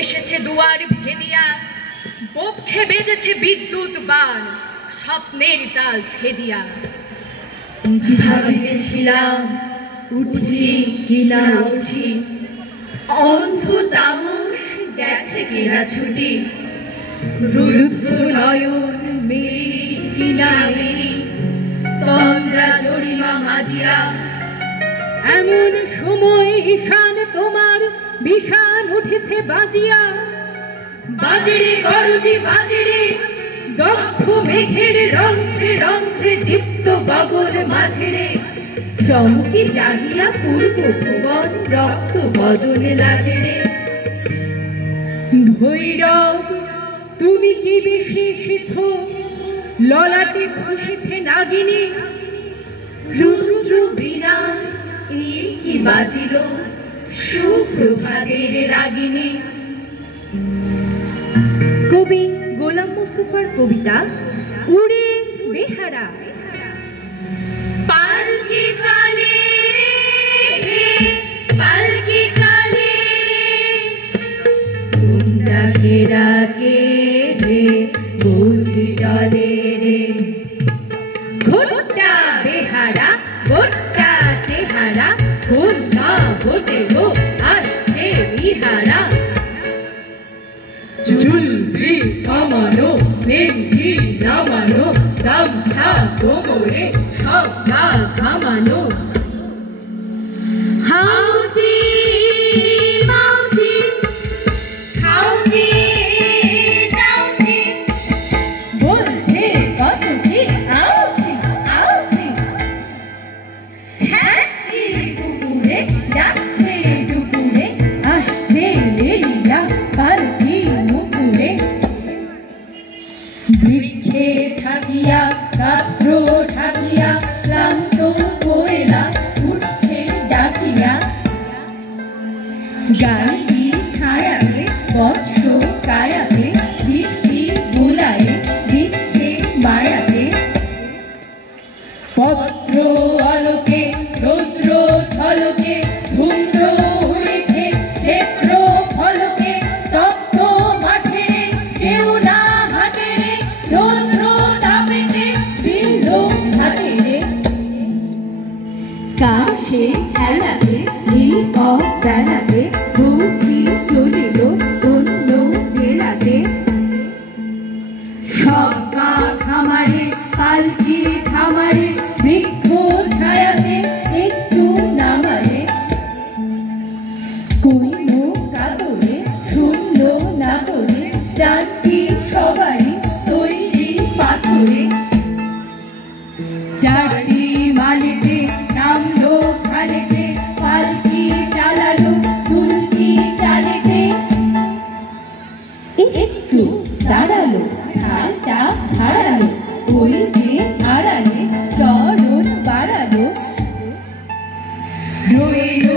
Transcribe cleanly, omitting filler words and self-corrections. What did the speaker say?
এসেছে দুয়ার ভেদিয়া, বক্ষে বেজেছে বিদ্যুৎ বাণ, স্বপ্নের জাল ছেদিয়া। ভাবিতেছিলাম উঠি কিনা উঠি, অন্ধ তামস গেছে কিনা ছুটি, রুদ্ধ নয়ন মেরি কিনা মেরি, তন্দ্রা জড়িমা মাজিয়া। এমন সময় ঈশান তোমার বিষাণ উঠেছে বাজিয়া। বাজরে গরজি বাজরে, দগ্ধ মেঘের রন্ধ্রে রন্ধ্রে দীপ্ত গগন মাঝেরে, চমকে জাগিয়া পূর্ব ভুবন রক্ত বদন লাজেরে। ভৈরব তুমি কি বেশি এসেছ, ললাটে বসেছে নাগিনী। রুদ্র বীণা এই কি বাজিল, সুপ্রভাতের রাগিনী। কবি গোলাম মুস্তাফার কবিতা উড়ে বেহারা। পালকি চলে রে, পালকি চলে রে, তোমরা ঘেরা কে রে, বুঝি চলে রে। ঘোরটা বেহারা, ঘোরটা চেহারা, ঘোর না হতে গো আসছে বিহারা। চুলবি কামানো, নেঙ্গি নামানো, গামছা কোমরে সব গা ঘামানো। হাউজি মাউজি, খাউজি যাউজি, বলছে কত কি আউজি আউজি। হ্যাঁটি পুকুরে যাচ্ছে দুপুরে, আসছে এলিয়া পালকি মুকুরে। বৃক্ষে থাকিয়া কাপ্র থাকিয়া, ক্লান্ত কোয়েলা উঠছে ডাকিয়া। গাড়ি ছায়াতে বৎস কায়াতে, দীপ্তি বোলায়ে দিচ্ছে মায়াতে। পত্র আলোকে রৌদ্র ঝলকে, ধূম্র উড়েছে ক্ষেত্র ফলকে। তপ্ত মাঠে কেউ না হাঁটে রে, রৌদ্র তাপেতে বিল্ল ঘাটে রে। কাশে খেলাতে এই অবেলাতে, বলছি চলিল অন্য জেলাতে। সব গা খামারে পালকি থামারে, বৃক্ষ ছায়াতে একটু নামারে। কোন কাতরে শুনল না করে, জানকি সবারই তৈরি পাথরে। চারটি মালিতে নামলো খালেতে, পালকি চালালো তুলকি চালেতে। একটু দাঁড়ালো, ঢালটা ভাড়ালো, ওই যে আড়ালে চরণ বাড়ালো। রইল